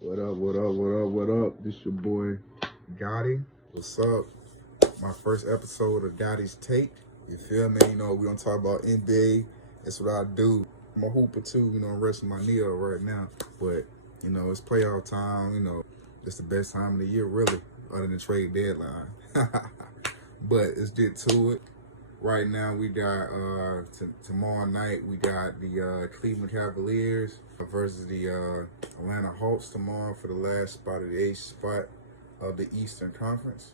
What up, what up, what up, what up? This your boy, Gotti. What's up? My first episode of Gotti's Take. You feel me? You know, we gonna talk about NBA. That's what I do. I'm a hooper too, you know, resting my knee up right now. But, you know, it's playoff time, you know. It's the best time of the year, really, other than trade deadline. But let's get to it. Right now, we got, tomorrow night, we got the Cleveland Cavaliers versus the Atlanta Hawks tomorrow for the last spot of the 8th spot of the Eastern Conference.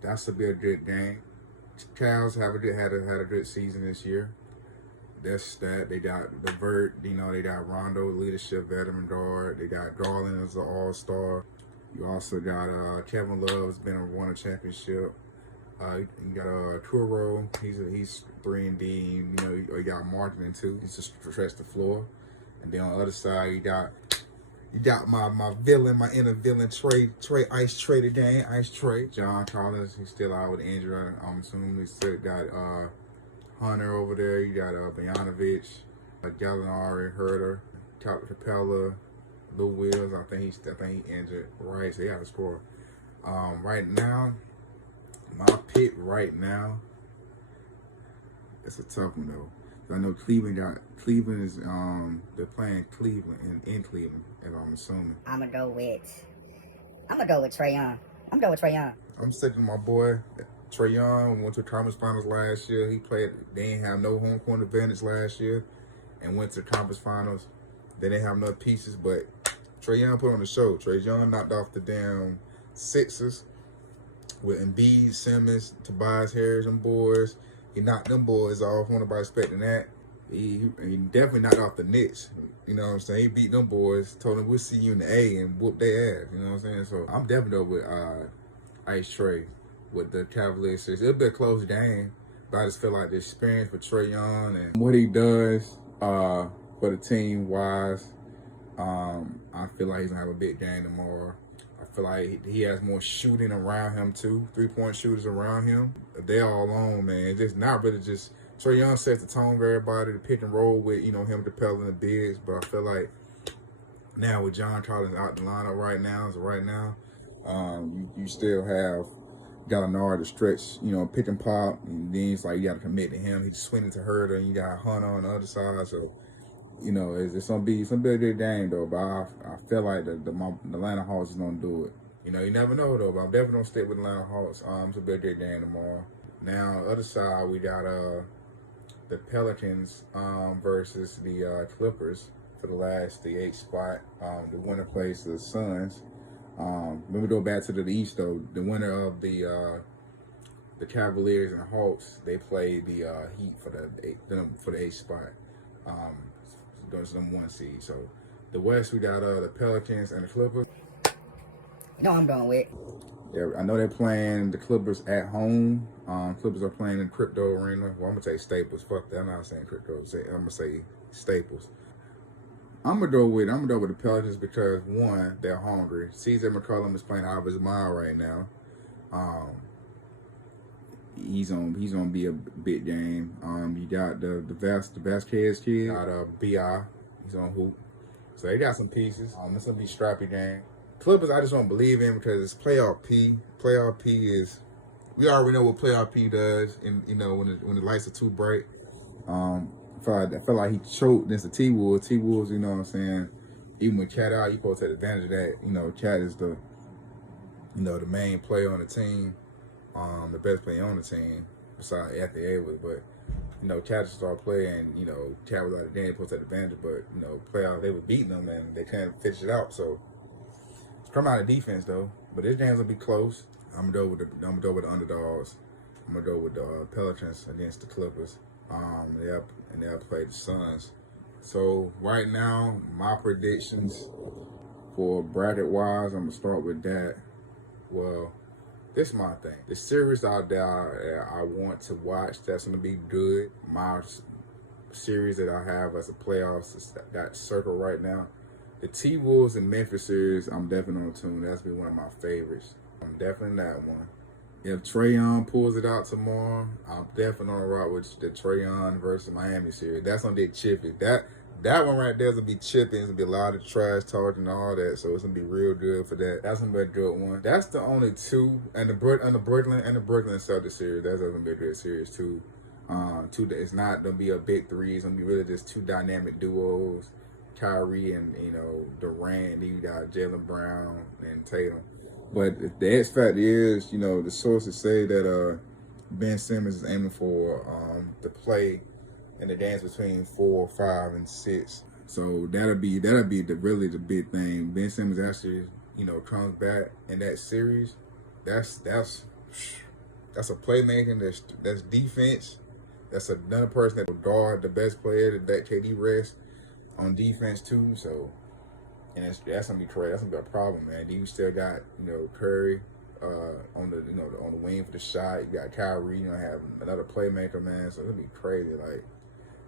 That's to be a good game. Cavs had a good season this year. That's that. They got the Vert, you know, they got Rondo, leadership veteran guard. They got Garland as an all-star. You also got Kevin Love has won a championship. You got Kuro, he's 3-and-D. You know, you got marketing too. He's just stretch the floor. And then on the other side, you got my villain, my inner villain, Trey Ice Trey today. Ice Trey. John Collins, he's still out with injury. I'm assuming we still got Hunter over there. You got Bojanovic, Gallinari, Herter, Capella, Lou Wills. I think he injured. Right, so he got to score. Right now, my pick right now, it's a tough one though. I know Cleveland is they're playing Cleveland in Cleveland, and I'm assuming. I'm gonna go with Trae Young. I'm sticking with my boy Trae Young. Went to the conference finals last year. They didn't have no home court advantage last year, and went to the conference finals. They didn't have enough pieces, but Trae Young put on the show. Trae Young knocked off the damn Sixers with Embiid, Simmons, Tobias Harris, and boys. He knocked them boys off. Nobody expecting that. He definitely knocked off the Knicks. You know what I'm saying? He beat them boys, told them we'll see you in the A and whoop their ass. You know what I'm saying? So I'm definitely with Ice Trey with the Cavaliers. It'll be a close game, but I just feel like the experience for Trae Young and what he does for the team wise, I feel like he's gonna have a big game tomorrow. I feel like he has more shooting around him too, 3-point shooters around him. They're all on, man. It's just not really just Trae Young sets the tone for everybody to pick and roll with, you know, him propelling the bigs. But I feel like now with John Collins out the lineup right now, you still have Gallinari to stretch, you know, pick and pop, and then it's like you got to commit to him. He's swinging to Herder, and you got Hunter on the other side, so. You know, it's gonna be a good game though, but I feel like the Atlanta Hawks is gonna do it. You know, you never know though, but I'm definitely gonna stick with Atlanta Hawks. It's a good game tomorrow. Now, other side we got the Pelicans versus the Clippers for the 8th spot. The winner plays the Suns. When we go back to the East though, the winner of the Cavaliers and the Hawks, they play the Heat for the 8th spot. Goes to them 1 seed. So the West, we got the Pelicans and the Clippers. You know who I'm going with. Yeah, I know they're playing the Clippers at home. Clippers are playing in Crypto Arena. Well, I'm gonna say Staples. Fuck that. I'm not saying Crypto. I'm gonna say Staples. I'm gonna go with the Pelicans because one, they're hungry. CJ McCollum is playing out of his mind right now. He's gonna be a big game. You got the Vasquez kid, got BI. He's on hoop. So they got some pieces. It's gonna be a strappy game. Clippers, I just don't believe in because it's playoff P. Playoff P is, we already know what playoff P does, and you know when the lights are too bright. I feel like he choked against the T-Wolves. T-Wolves, you know what I'm saying. Even with Cat out, you supposed to take advantage of that. You know, Cat is the main player on the team. The best player on the team, besides Anthony Edwards, but you know, Cat started playing, you know, Cat was out of the game, supposed to take advantage, but you know, playoff they were beating them and they couldn't finish it out. So it's come out of defense though, but this game's gonna be close. I'm gonna go with the underdogs. I'm gonna go with the Pelicans against the Clippers. They'll play the Suns. So right now, my predictions for bracket wise, I'm gonna start with that. Well, this is my thing. The series out there I want to watch that's going to be good. My series that I have as a playoffs is that circle right now. The T-Wolves and Memphis series, I'm definitely on tune. That's be one of my favorites. I'm definitely in that one. If Trae Young pulls it out tomorrow, I'm definitely on the rock with the Trae Young versus Miami series. That's going to be chippy. that one right there is gonna be chipping. It's gonna be a lot of trash talking and all that. So it's gonna be real good for that. That's gonna be a good one. That's the only two, and the Brooklyn Celtics series. That's gonna be a good series too. It's not gonna be a big three. It's gonna be really just two dynamic duos, Kyrie and Durant. Then you got Jaylen Brown and Tatum. But the X factor is, the sources say that Ben Simmons is aiming for to play in the dance between 4, 5, and 6. So that'll be really the big thing. Ben Simmons actually, comes back in that series. That's a playmaking. That's defense. That's another person that will guard the best player that KD rests on defense too. So, and that's gonna be crazy. That's gonna be a problem, man. Then you still got Curry on the wing for the shot. You got Kyrie. Have another playmaker, man. So it's gonna be crazy. Like,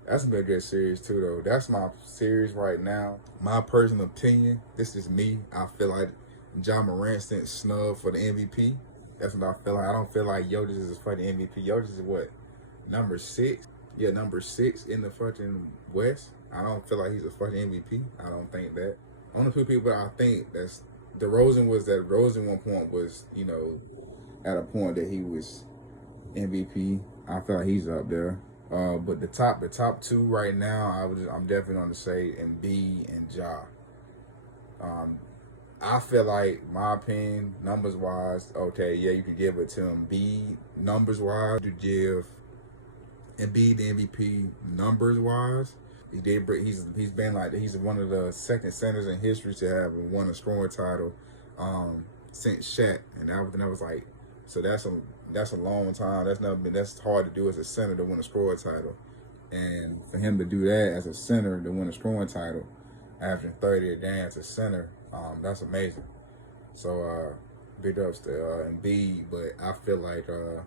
that's gonna be a good series too, though. That's my series right now. My personal opinion. This is me. I feel like Ja Morant sent snub for the MVP. That's what I feel like. I don't feel like Jokic is for the MVP. Jokic is what? Number 6? Yeah, number 6 in the fucking West. I don't feel like he's a fucking MVP. I don't think that. Only two people I think that's DeRozan was that Rosen one point was, at a point that he was MVP. I feel like he's up there. But the top two right now, I'm definitely going to say Embiid and Ja. I feel like, my opinion, numbers wise, okay, yeah, you can give it to Embiid numbers wise. You give Embiid the MVP numbers wise. He's been like, he's one of the second centers in history to have won a scoring title since Shaq, and that was like, so that's a long time. That's hard to do as a center to win a scoring title, and for him to do that as a center to win a scoring title, averaging 30 a game as a center, that's amazing. So big ups to Embiid, but I feel like the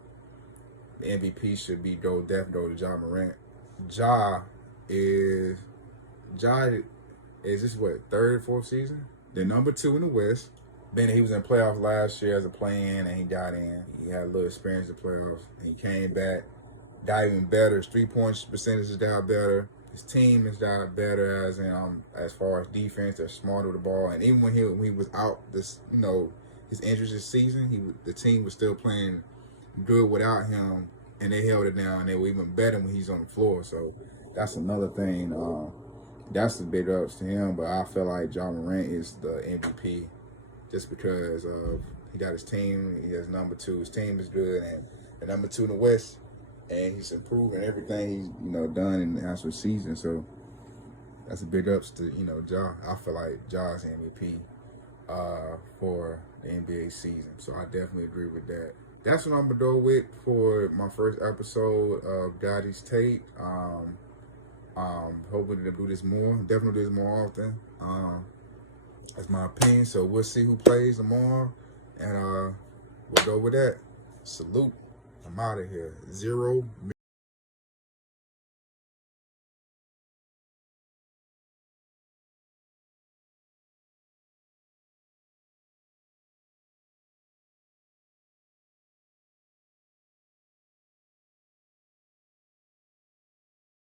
MVP should be definitely to Ja Morant. Ja is this what, third, fourth season? They're number 2 in the West. Then he was in playoffs last year as a play-in, and he got in. He had a little experience in playoffs, and he came back, got even better. His 3-point percentage is got better. His team is got better as far as defense. They're smarter with the ball, and even when he was out his injuries this season, the team was still playing good without him, and they held it down. And they were even better when he's on the floor. So that's another thing. That's the big ups to him. But I feel like Ja Morant is the MVP just because he got his team. He has number 2. His team is good, and the number 2 in the West, and he's improving everything he's done in the actual season. So that's a big ups to Ja. I feel like Ja's MVP for the NBA season. So I definitely agree with that. That's what I'm gonna go with for my first episode of GOTTI's Take. Hoping to do this more. Definitely do this more often. That's my opinion. So we'll see who plays tomorrow, and we'll go with that. Salute. I'm out of here. 0